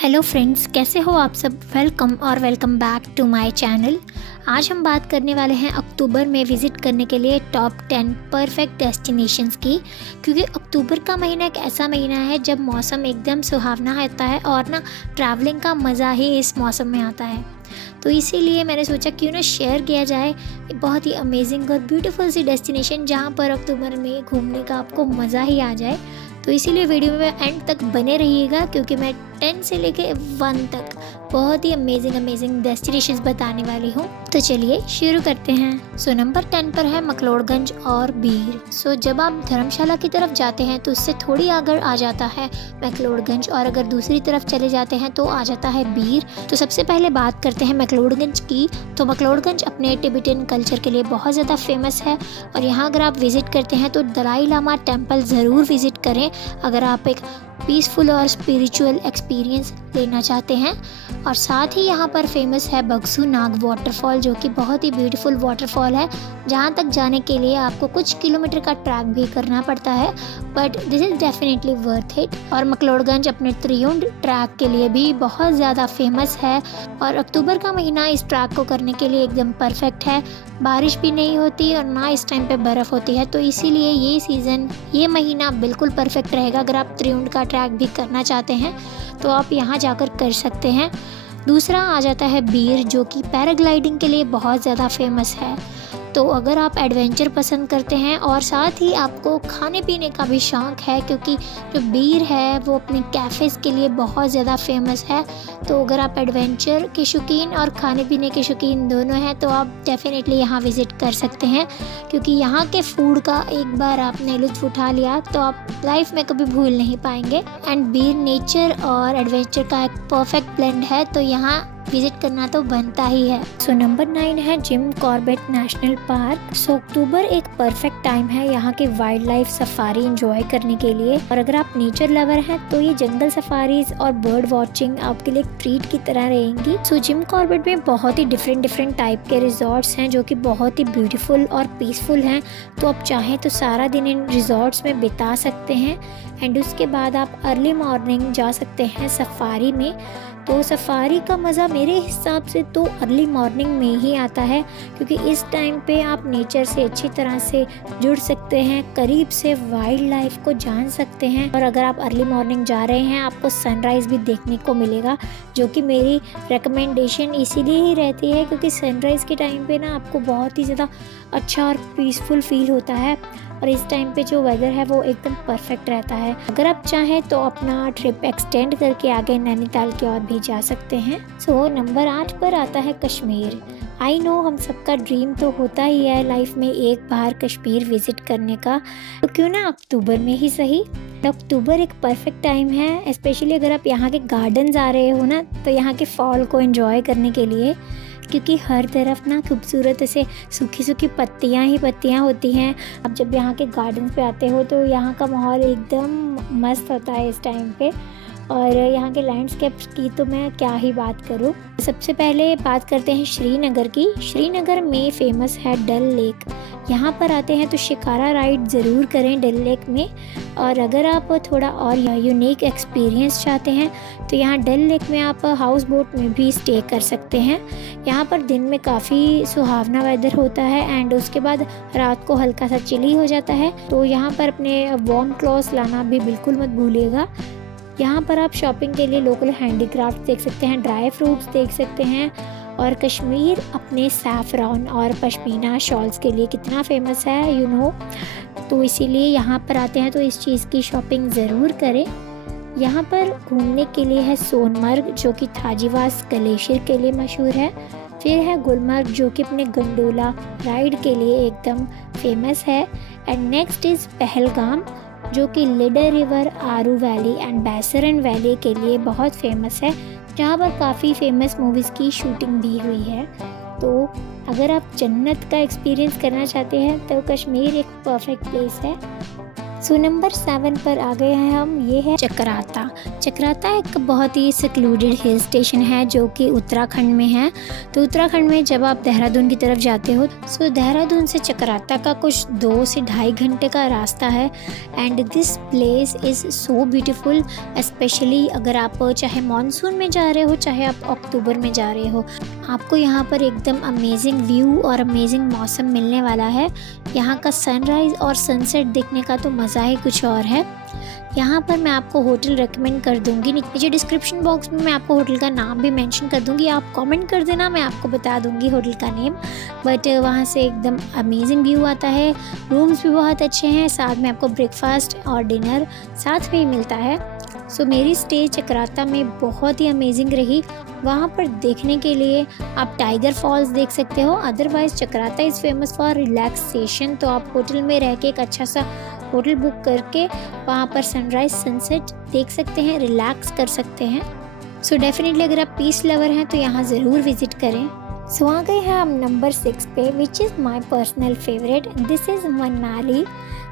Hello friends, कैसे हो आप सब। Welcome back to my channel. आज हम बात करने वाले हैं अक्टूबर में विज़िट करने के लिए टॉप 10 परफेक्ट डेस्टिनेशंस की। क्योंकि अक्टूबर का महीना एक ऐसा महीना है जब मौसम एकदम सुहावना होता है और ना ट्रैवलिंग का मज़ा ही इस मौसम में आता है। तो इसीलिए मैंने सोचा क्यों ना शेयर किया जाए एक बहुत ही अमेजिंग और ब्यूटीफुल सी डेस्टिनेशन जहाँ पर अक्टूबर में घूमने का आपको मज़ा ही आ जाए। तो इसीलिए वीडियो में एंड तक बने रहिएगा, क्योंकि मैं 10 से लेके 1 तक बहुत ही अमेजिंग डेस्टिनेशंस बताने वाली हूँ। तो चलिए शुरू करते हैं। सो नंबर 10 पर है मकलोडगंज और बीर। सो जब आप धर्मशाला की तरफ जाते हैं तो उससे थोड़ी आगे आ जाता है मकलोडगंज, और अगर दूसरी तरफ चले जाते हैं तो आ जाता है बीर। तो सबसे पहले बात करते हैं मकलोडगंज की। तो मकलोडगंज अपने टिबेटन कल्चर के लिए बहुत ज़्यादा फेमस है, और यहाँ अगर आप विज़िट करते हैं तो दलाई लामा टेम्पल ज़रूर विज़िट करें अगर आप एक पीसफुल और स्पिरिचुअल एक्सपीरियंस लेना चाहते हैं। और साथ ही यहाँ पर फेमस है बक्सू नाग वाटरफॉल, जो कि बहुत ही ब्यूटीफुल वाटरफॉल है, जहाँ तक जाने के लिए आपको कुछ किलोमीटर का ट्रैक भी करना पड़ता है, but this is definitely worth it. और मकलोडगंज अपने त्रियुंड ट्रैक के लिए भी बहुत ज़्यादा फेमस है, और अक्टूबर का महीना इस ट्रैक को करने के लिए एकदम परफेक्ट है। बारिश भी नहीं होती और ना इस टाइम पे बर्फ़ होती है, तो इसीलिए ये महीना बिल्कुल परफेक्ट रहेगा। अगर आप त्रियुंड का ट्रैक भी करना चाहते हैं तो आप यहाँ जाकर कर सकते हैं। दूसरा आ जाता है बीर, जो कि पैराग्लाइडिंग के लिए बहुत ज़्यादा फेमस है। तो अगर आप एडवेंचर पसंद करते हैं और साथ ही आपको खाने पीने का भी शौक़ है, क्योंकि जो बीर है वो अपने कैफ़ेज़ के लिए बहुत ज़्यादा फेमस है, तो अगर आप एडवेंचर के शौकीन और खाने पीने के शौकीन दोनों हैं तो आप डेफिनेटली यहाँ विज़िट कर सकते हैं। क्योंकि यहाँ के फूड का एक बार आपने लुत्फ़ उठा लिया तो आप लाइफ में कभी भूल नहीं पाएंगे। एंड बीर नेचर और एडवेंचर का एक परफेक्ट ब्लेंड है, तो यहाँ विजिट करना तो बनता ही है। सो नंबर 9 है जिम कॉर्बेट नेशनल पार्क। सो अक्टूबर एक परफेक्ट टाइम है यहाँ के वाइल्ड लाइफ सफारी एंजॉय करने के लिए, और अगर आप नेचर लवर हैं तो ये जंगल सफारीज और बर्ड वॉचिंग आपके लिए एक ट्रीट की तरह रहेंगी। सो जिम कॉर्बेट में बहुत ही डिफरेंट टाइप के रिजॉर्ट्स हैं जो कि बहुत ही ब्यूटीफुल और पीसफुल हैं। तो आप चाहें तो सारा दिन इन रिजॉर्ट्स में बिता सकते हैं, एंड उसके बाद आप अर्ली मॉर्निंग जा सकते हैं सफारी में। तो सफारी का मज़ा मेरे हिसाब से तो अर्ली मॉर्निंग में ही आता है, क्योंकि इस टाइम पे आप नेचर से अच्छी तरह से जुड़ सकते हैं, करीब से वाइल्ड लाइफ को जान सकते हैं। और अगर आप अर्ली मॉर्निंग जा रहे हैं आपको सनराइज़ भी देखने को मिलेगा, जो कि मेरी रिकमेंडेशन इसीलिए ही रहती है क्योंकि सनराइज़ के टाइम पे ना आपको बहुत ही ज़्यादा अच्छा और पीसफुल फील होता है, और इस टाइम पे जो वेदर है वो एकदम परफेक्ट रहता है। अगर आप चाहें तो अपना ट्रिप एक्सटेंड करके आगे नैनीताल की ओर भी जा सकते हैं। सो नंबर 8 पर आता है कश्मीर। आई नो हम सबका ड्रीम तो होता ही है लाइफ में एक बार कश्मीर विजिट करने का, तो क्यों ना अक्टूबर में ही सही। अक्टूबर एक परफेक्ट टाइम है, स्पेशली अगर आप यहाँ के गार्डन्स आ रहे हो ना, तो यहाँ के फॉल को एंजॉय करने के लिए, क्योंकि हर तरफ ना खूबसूरत ऐसे सूखी पत्तियाँ ही पत्तियाँ होती हैं। आप जब यहाँ के गार्डन पे आते हो तो यहाँ का माहौल एकदम मस्त होता है इस टाइम पे, और यहाँ के लैंडस्केप्स की तो मैं क्या ही बात करूँ। सबसे पहले बात करते हैं श्रीनगर की। श्रीनगर में फेमस है डल लेक। यहाँ पर आते हैं तो शिकारा राइड ज़रूर करें डल लेक में, और अगर आप थोड़ा और यूनिक एक्सपीरियंस चाहते हैं तो यहाँ डल लेक में आप हाउस बोट में भी स्टे कर सकते हैं। यहाँ पर दिन में काफ़ी सुहावना वेदर होता है, एंड उसके बाद रात को हल्का सा चिली हो जाता है, तो यहाँ पर अपने वार्म क्लॉथ्स लाना भी बिल्कुल मत भूलिएगा। यहाँ पर आप शॉपिंग के लिए लोकल हैंडीक्राफ्ट देख सकते हैं, ड्राई फ्रूट्स देख सकते हैं, और कश्मीर अपने सैफरॉन और पश्मीना शॉल्स के लिए कितना फेमस है तो इसीलिए यहाँ पर आते हैं तो इस चीज़ की शॉपिंग ज़रूर करें। यहाँ पर घूमने के लिए है सोनमर्ग, जो कि थाजीवास ग्लेशियर के लिए मशहूर है। फिर है गुलमर्ग, जो कि अपने गंडोला राइड के लिए एकदम फेमस है। एंड नेक्स्ट इज़ पहलगाम, जो कि Lidder river, Aru valley and Baisaran valley के लिए बहुत फेमस है, जहाँ पर काफ़ी फेमस मूवीज़ की शूटिंग भी हुई है। तो अगर आप जन्नत का एक्सपीरियंस करना चाहते हैं तो कश्मीर एक परफेक्ट प्लेस है। सो नंबर 7 पर आ गए हैं हम, ये है चक्राता। चक्राता एक बहुत ही सिक्लूडेड हिल स्टेशन है जो कि उत्तराखंड में है। तो उत्तराखंड में जब आप देहरादून की तरफ जाते हो, सो देहरादून से चक्राता का कुछ 2 से ढाई घंटे का रास्ता है। And this place is so beautiful, specially अगर आप चाहे मानसून में जा रहे हो चाहे आप अक्टूबर में जा रहे हो, आपको यहाँ पर एकदम अमेजिंग व्यू और अमेजिंग मौसम मिलने वाला है। यहाँ का सनराइज़ और सनसेट देखने का तो मज़ा ही कुछ और है। यहाँ पर मैं आपको होटल रेकमेंड कर दूँगी, नीचे डिस्क्रिप्शन बॉक्स में मैं आपको होटल का नाम भी मेंशन कर दूँगी, आप कमेंट कर देना, मैं आपको बता दूँगी होटल का नेम। बट वहाँ से एकदम अमेजिंग व्यू आता है, रूम्स भी बहुत अच्छे हैं, साथ में आपको ब्रेकफास्ट और डिनर साथ में ही मिलता है। सो मेरी स्टे चक्राता में बहुत ही अमेजिंग रही। वहाँ पर देखने के लिए आप टाइगर फॉल्स देख सकते हो। Otherwise Chakrata is famous for relaxation, तो आप होटल में रह के एक अच्छा सा होटल बुक करके वहाँ पर सनराइज़ सनसेट देख सकते हैं, रिलैक्स कर सकते हैं। सो डेफिनेटली अगर आप पीस लवर हैं तो यहाँ ज़रूर विज़िट करें। सो आ गए हैं हम नंबर 6 पे, which is my personal favourite, this is Manali.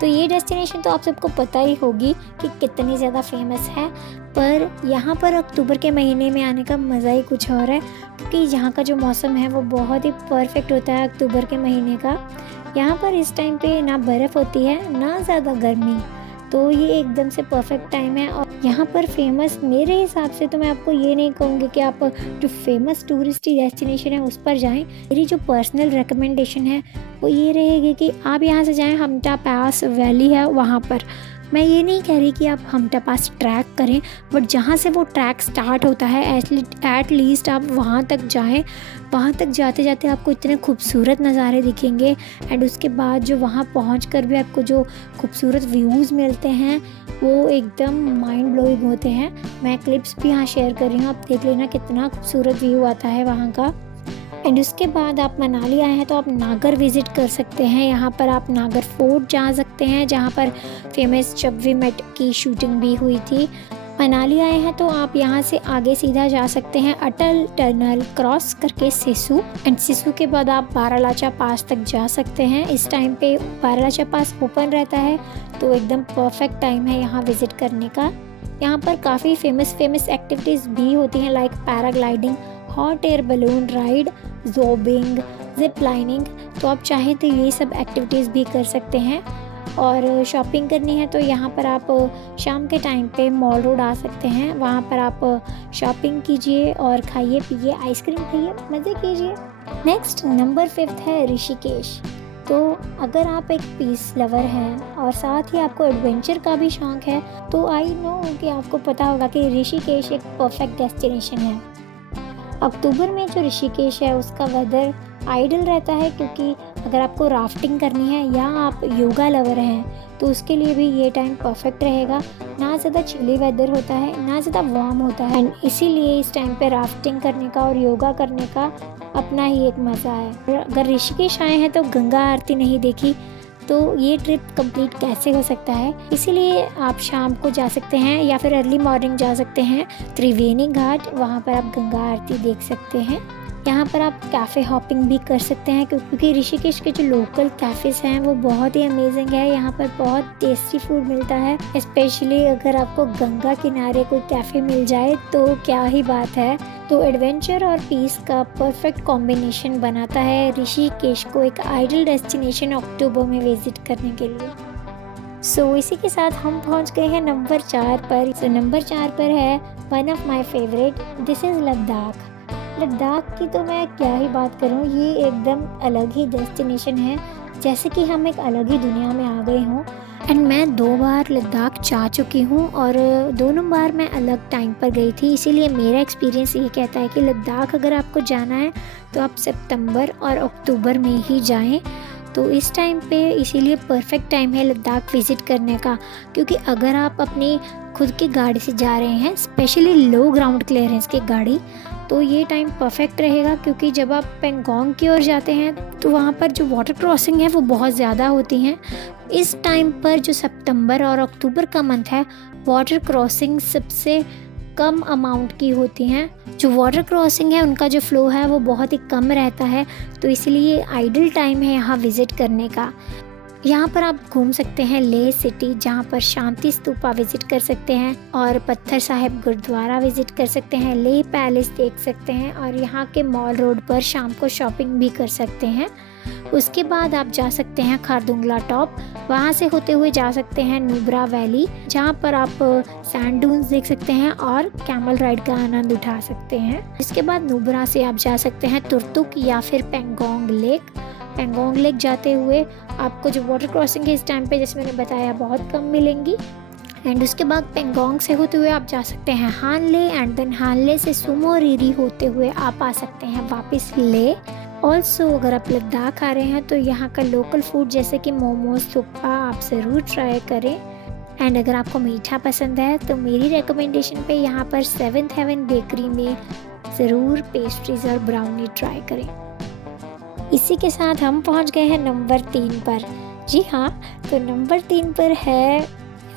तो ये डेस्टिनेशन तो आप सबको पता ही होगी कि कितनी ज़्यादा फेमस है, पर यहाँ पर अक्टूबर के महीने में आने का मज़ा ही कुछ और है, क्योंकि यहाँ का जो मौसम है वो बहुत ही परफेक्ट होता है अक्टूबर के महीने का। यहाँ पर इस टाइम पे ना बर्फ़ होती है ना ज़्यादा गर्मी, तो ये एकदम से परफेक्ट टाइम है। और यहाँ पर फेमस मेरे हिसाब से तो मैं आपको ये नहीं कहूँगी कि आप जो फेमस टूरिस्टी डेस्टिनेशन है उस पर जाएं। मेरी जो पर्सनल रिकमेंडेशन है वो ये रहेगी कि आप यहाँ से जाएं, हमटा पास वैली है वहाँ पर। मैं ये नहीं कह रही कि आप हमटा पास ट्रैक करें, बट जहाँ से वो ट्रैक स्टार्ट होता है एट लीस्ट आप वहाँ तक जाएं। वहाँ तक जाते जाते आपको इतने खूबसूरत नज़ारे दिखेंगे, एंड उसके बाद जो वहाँ पहुँच कर भी आपको जो खूबसूरत व्यूज़ मिलते हैं वो एकदम माइंड ब्लोइंग होते हैं। मैं क्लिप्स भी यहाँ शेयर कर रही हूँ, आप देख लेना कितना खूबसूरत व्यू आता है वहाँ का। एंड उसके बाद आप मनाली आए हैं तो आप नागर विज़िट कर सकते हैं। यहाँ पर आप नागर फोर्ट जा सकते हैं, जहाँ पर फेमस जब वी मेट की शूटिंग भी हुई थी। मनाली आए हैं तो आप यहाँ से आगे सीधा जा सकते हैं अटल टनल क्रॉस करके सिसु, एंड सिसु के बाद आप बारालाचा पास तक जा सकते हैं। इस टाइम पे बारालाचा पास ओपन रहता है, तो एकदम परफेक्ट टाइम है यहाँ विज़िट करने का। यहाँ पर काफ़ी फेमस एक्टिविटीज़ भी होती हैं, like paragliding, hot air balloon ride, zorbing, zip lining. तो आप चाहें तो ये सब एक्टिविटीज़ भी कर सकते हैं। और शॉपिंग करनी है तो यहाँ पर आप शाम के टाइम पे मॉल रोड आ सकते हैं, वहाँ पर आप शॉपिंग कीजिए और खाइए पिए, आइसक्रीम खाइए, मज़े कीजिए। नेक्स्ट नंबर 5 है ऋषिकेश। तो अगर आप एक पीस लवर हैं और साथ ही आपको एडवेंचर का भी शौक़ है तो आई नो कि आपको पता होगा कि ऋषिकेश एक परफेक्ट डेस्टिनेशन है। अक्टूबर में जो ऋषिकेश है उसका वेदर आइडियल रहता है, क्योंकि अगर आपको राफ्टिंग करनी है या आप योगा लवर हैं तो उसके लिए भी ये टाइम परफेक्ट रहेगा। ना ज़्यादा चिली वेदर होता है ना ज़्यादा वार्म होता है, एंड इसीलिए इस टाइम पे राफ्टिंग करने का और योगा करने का अपना ही एक मज़ा है। अगर ऋषिकेश आए हैं तो गंगा आरती नहीं देखी तो ये ट्रिप कंप्लीट कैसे हो सकता है। इसीलिए आप शाम को जा सकते हैं या फिर अर्ली मॉर्निंग जा सकते हैं त्रिवेणी घाट, वहाँ पर आप गंगा आरती देख सकते हैं। यहाँ पर आप कैफ़े हॉपिंग भी कर सकते हैं, क्योंकि ऋषिकेश के जो लोकल कैफ़ेज़ हैं वो बहुत ही अमेजिंग है। यहाँ पर बहुत टेस्टी फूड मिलता है, स्पेशली अगर आपको गंगा किनारे कोई कैफ़े मिल जाए तो क्या ही बात है। तो एडवेंचर और पीस का परफेक्ट कॉम्बिनेशन बनाता है ऋषिकेश को एक आइडियल डेस्टिनेशन अक्टूबर में विजिट करने के लिए। सो इसी के साथ हम पहुँच गए हैं नंबर 4 पर। तो नंबर 4 पर है one of my favourite, this is Ladakh. Ladakh की तो मैं क्या ही बात करूं, ये एकदम अलग ही डेस्टिनेशन है, जैसे कि हम एक अलग ही दुनिया में आ गए हों। एंड मैं 2 बार लद्दाख जा चुकी हूँ और दोनों बार मैं अलग टाइम पर गई थी, इसीलिए मेरा एक्सपीरियंस ये कहता है कि लद्दाख अगर आपको जाना है तो आप सितंबर और अक्टूबर में ही जाएं। तो इस टाइम पे इसीलिए परफेक्ट टाइम है लद्दाख विज़िट करने का, क्योंकि अगर आप अपनी खुद की गाड़ी से जा रहे हैं, स्पेशली लो ग्राउंड क्लियरेंस की गाड़ी, तो ये टाइम परफेक्ट रहेगा। क्योंकि जब आप पेंगोंग की ओर जाते हैं तो वहाँ पर जो वाटर क्रॉसिंग है वो बहुत ज़्यादा होती हैं। इस टाइम पर जो सितंबर और अक्टूबर का मंथ है, वाटर क्रॉसिंग सबसे कम अमाउंट की होती हैं। जो वाटर क्रॉसिंग है उनका जो फ़्लो है वो बहुत ही कम रहता है, तो इसलिए आइडियल टाइम है यहाँ विज़िट करने का। यहाँ पर आप घूम सकते हैं लेह सिटी, जहाँ पर शांति स्तूपा विजिट कर सकते हैं और पत्थर साहिब गुरुद्वारा विजिट कर सकते हैं, लेह पैलेस देख सकते हैं और यहाँ के मॉल रोड पर शाम को शॉपिंग भी कर सकते हैं। उसके बाद आप जा सकते हैं खारदुंगला टॉप, वहाँ से होते हुए जा सकते हैं नुब्रा वैली, जहाँ पर आप सैंड डून्स देख सकते हैं और कैमल राइड का आनंद उठा सकते हैं। इसके बाद नुब्रा से आप जा सकते हैं तुरतुक या फिर पेंगोंग लेक। पेंगोंग लेक जाते हुए आपको जो वाटर क्रॉसिंग है इस टाइम पे, जैसे मैंने बताया, बहुत कम मिलेंगी। एंड उसके बाद पेंगोंग से होते हुए आप जा सकते हैं हानले, एंड देन हानले से सुमो रीरी होते हुए आप आ सकते हैं वापस ले। ऑल्सो अगर आप लद्दाख आ रहे हैं तो यहाँ का लोकल फूड जैसे कि मोमोज, थुक्पा आप ज़रूर ट्राई करें। एंड अगर आपको मीठा पसंद है तो मेरी रिकमेंडेशन पे यहाँ पर 7th हेवन बेकरी में ज़रूर पेस्ट्रीज और ब्राउनी ट्राई करें। इसी के साथ हम पहुँच गए हैं नंबर 3 पर। जी हाँ, तो नंबर 3 पर है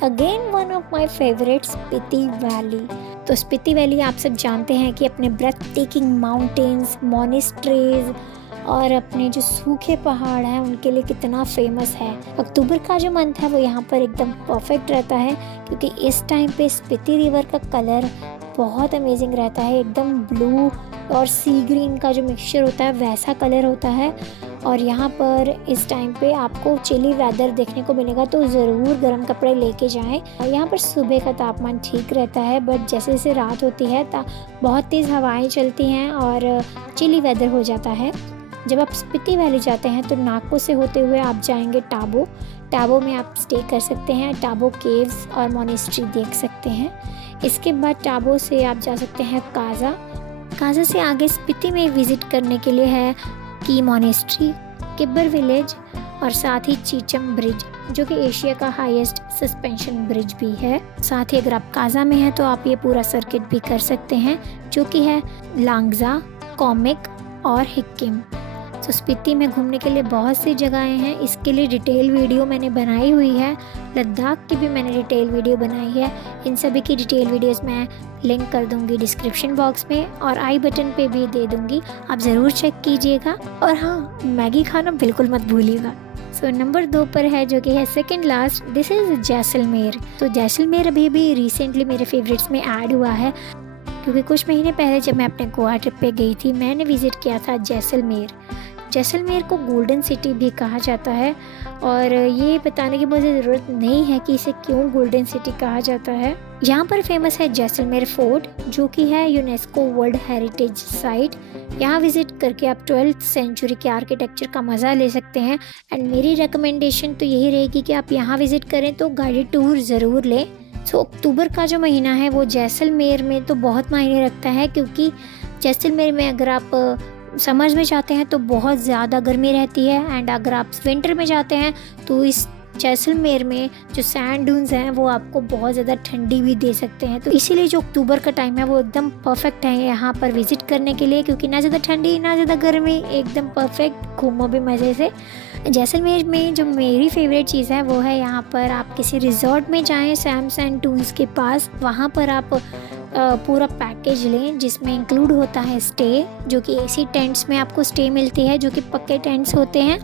again one of my favourite, Spiti valley. तो स्पीति वैली आप सब जानते हैं कि अपने ब्रेथ टेकिंग माउंटेन्स, मॉनेस्ट्रीज और अपने जो सूखे पहाड़ हैं उनके लिए कितना फेमस है। अक्टूबर का जो मंथ है वो यहाँ पर एकदम परफेक्ट रहता है, क्योंकि इस टाइम पे स्पीति रिवर का कलर बहुत अमेजिंग रहता है, एकदम ब्लू और सी ग्रीन का जो मिक्सचर होता है वैसा कलर होता है। और यहाँ पर इस टाइम पे आपको चिली वेदर देखने को मिलेगा, तो ज़रूर गर्म कपड़े लेके जाएं। और यहाँ पर सुबह का तापमान ठीक रहता है, बट जैसे जैसे रात होती है बहुत तेज़ हवाएं चलती हैं और चिली वेदर हो जाता है। जब आप स्पीति वैली जाते हैं तो नाको से होते हुए आप जाएंगे टाबो। टाबो में आप स्टे कर सकते हैं, टाबो केव्स और मोनेस्ट्री देख सकते हैं। इसके बाद टाबो से आप जा सकते हैं काजा। काजा से आगे स्पीति में विज़िट करने के लिए है की मोनेस्ट्री, किब्बर विलेज और साथ ही चीचम ब्रिज, जो कि एशिया का हाईएस्ट सस्पेंशन ब्रिज भी है। साथ ही अगर आप काजा में हैं तो आप ये पूरा सर्किट भी कर सकते हैं, जो कि है लांगजा, कॉमिक और हिक्किम। तो स्पीति में घूमने के लिए बहुत सी जगहें हैं, इसके लिए डिटेल वीडियो मैंने बनाई हुई है। लद्दाख की भी मैंने डिटेल वीडियो बनाई है। इन सभी की डिटेल वीडियोस मैं लिंक कर दूंगी डिस्क्रिप्शन बॉक्स में और आई बटन पे भी दे दूंगी, आप ज़रूर चेक कीजिएगा। और हाँ, मैगी खाना बिल्कुल मत भूलिएगा। सो नंबर 2 पर है, जो कि है second last, this is Jaisalmer. तो जैसलमेर अभी भी रिसेंटली मेरे फेवरेट्स में ऐड हुआ है, क्योंकि कुछ महीने पहले जब मैं अपने गोवा ट्रिप पे गई थी मैंने विज़िट किया था जैसलमेर। जैसलमेर को गोल्डन सिटी भी कहा जाता है, और ये बताने की मुझे ज़रूरत नहीं है कि इसे क्यों गोल्डन सिटी कहा जाता है। यहाँ पर फेमस है जैसलमेर फोर्ट, जो कि है यूनेस्को वर्ल्ड हेरिटेज साइट। यहाँ विजिट करके आप 12th सेंचुरी के आर्किटेक्चर का मज़ा ले सकते हैं। एंड मेरी रिकमेंडेशन तो यही रहेगी कि आप यहाँ विजिट करें तो गाइडेड टूर ज़रूर लें। सो अक्टूबर का जो महीना है वो जैसलमेर में तो बहुत मायने रखता है, क्योंकि जैसलमेर में अगर आप समर्स में जाते हैं तो बहुत ज़्यादा गर्मी रहती है, एंड अगर आप विंटर में जाते हैं तो इस जैसलमेर में जो सैंड डून्स हैं वो आपको बहुत ज़्यादा ठंडी भी दे सकते हैं। तो इसीलिए जो अक्टूबर का टाइम है वो एकदम परफेक्ट है यहाँ पर विज़िट करने के लिए, क्योंकि ना ज़्यादा ठंडी ना ज़्यादा गर्मी, एकदम परफेक्ट, घूमो भी मज़े से। जैसलमेर में जो मेरी फेवरेट चीज़ है वो है यहाँ पर आप किसी रिजॉर्ट में जाएं सैम सैंड डून्स के पास, वहाँ पर आप पूरा पैकेज लें जिसमें इंक्लूड होता है स्टे, जो कि एसी टेंट्स में आपको स्टे मिलती है, जो कि पक्के टेंट्स होते हैं।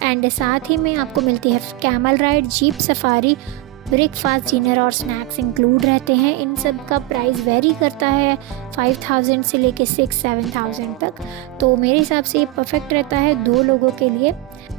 एंड साथ ही में आपको मिलती है camel ride, jeep safari, breakfast, dinner और स्नैक्स इंक्लूड रहते हैं। इन सब का प्राइस वेरी करता है 5000 से लेके 6-7,000 तक। तो मेरे हिसाब से ये परफेक्ट रहता है 2 लोगों के लिए।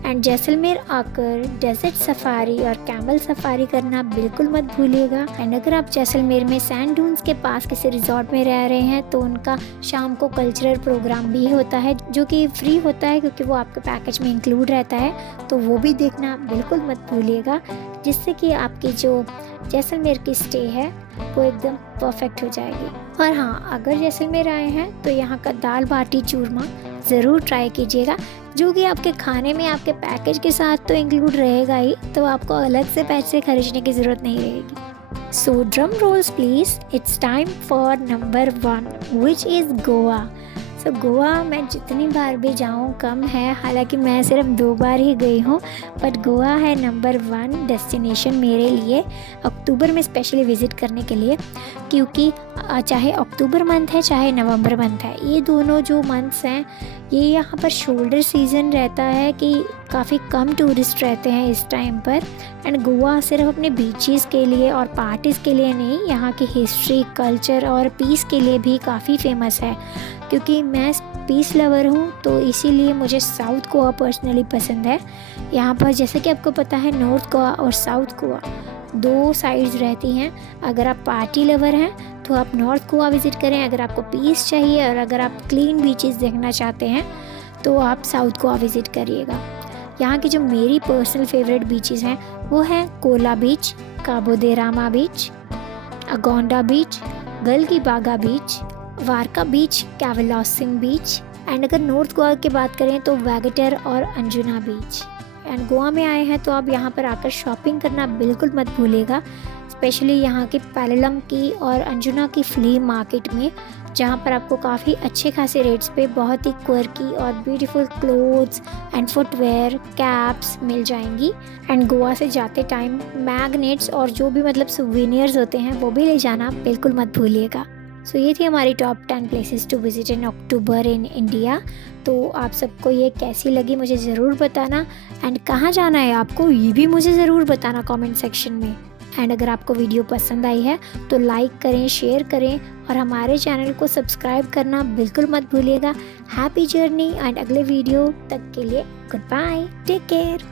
एंड जैसलमेर आकर डेजर्ट सफारी और कैमल सफारी करना बिल्कुल मत भूलिएगा। एंड अगर आप जैसलमेर में सैंड डून्स के पास किसी रिजॉर्ट में रह रहे हैं तो उनका शाम को कल्चरल प्रोग्राम भी होता है, जो कि फ्री होता है क्योंकि वो आपके पैकेज में इंक्लूड रहता है, तो वो भी देखना बिल्कुल मत भूलिएगा, जिससे कि आपकी जो जैसलमेर की स्टे है वो एकदम परफेक्ट हो जाएगी। और हाँ, अगर जैसलमेर आए हैं तो यहाँ का दाल बाटी चूरमा ज़रूर ट्राई कीजिएगा, जो कि आपके खाने में आपके पैकेज के साथ तो इंक्लूड रहेगा ही, तो आपको अलग से पैसे खर्चने की ज़रूरत नहीं रहेगी। So drum rolls please, it's time for number 1 which is Goa. So Goa मैं जितनी बार भी जाऊँ कम है, हालांकि मैं सिर्फ 2 बार ही गई हूँ, बट गोवा है नंबर 1 डेस्टिनेशन मेरे लिए अक्टूबर में स्पेशली विज़िट करने के लिए। क्योंकि चाहे अक्टूबर मंथ है चाहे नवंबर मंथ है, ये दोनों जो मंथ्स हैं ये यहाँ पर शोल्डर सीज़न रहता है कि काफ़ी कम टूरिस्ट रहते हैं इस टाइम पर। एंड गोवा सिर्फ अपने बीचेस के लिए और पार्टीज़ के लिए नहीं, यहाँ की हिस्ट्री, कल्चर और पीस के लिए भी काफ़ी फेमस है। क्योंकि मैं पीस लवर हूँ तो इसीलिए मुझे साउथ गोवा पर्सनली पसंद है। यहाँ पर जैसे कि आपको पता है नॉर्थ गोवा और साउथ गोवा दो साइड्स रहती हैं। अगर आप पार्टी लवर हैं तो आप नॉर्थ गोवा विज़िट करें, अगर आपको पीस चाहिए और अगर आप क्लीन बीचेस देखना चाहते हैं तो आप साउथ गोवा विज़िट करिएगा। यहाँ की जो मेरी पर्सनल फेवरेट बीचेस हैं वो हैं Cola beach, Cabo they Rama beach, Agonda beach, गलगीबागा beach, Varca beach, कैवलासिंग beach. And अगर नॉर्थ गोवा की बात करें तो वैगेटर और अंजुना बीच। एंड गोवा में आए हैं तो आप यहाँ पर आकर शॉपिंग करना बिल्कुल मत भूलिएगा, स्पेशली यहाँ के पैललम की और अंजुना की फ्ली मार्केट में, जहाँ पर आपको काफ़ी अच्छे खासे रेट्स पे बहुत ही क्वर्की और beautiful clothes and footwear, caps मिल जाएंगी। एंड गोवा से जाते टाइम मैग्नेट्स और जो भी मतलब सुवेनियर्स होते हैं वो भी ले जाना बिल्कुल मत भूलिएगा। सो ये थी हमारी top 10 places to visit in October in India. तो आप सबको ये कैसी लगी मुझे ज़रूर बताना, एंड कहाँ जाना है आपको ये भी मुझे ज़रूर बताना कमेंट सेक्शन में। एंड अगर आपको वीडियो पसंद आई है तो लाइक करें, शेयर करें और हमारे चैनल को सब्सक्राइब करना बिल्कुल मत भूलिएगा। हैप्पी जर्नी एंड अगले वीडियो तक के लिए गुड बाय, टेक केयर।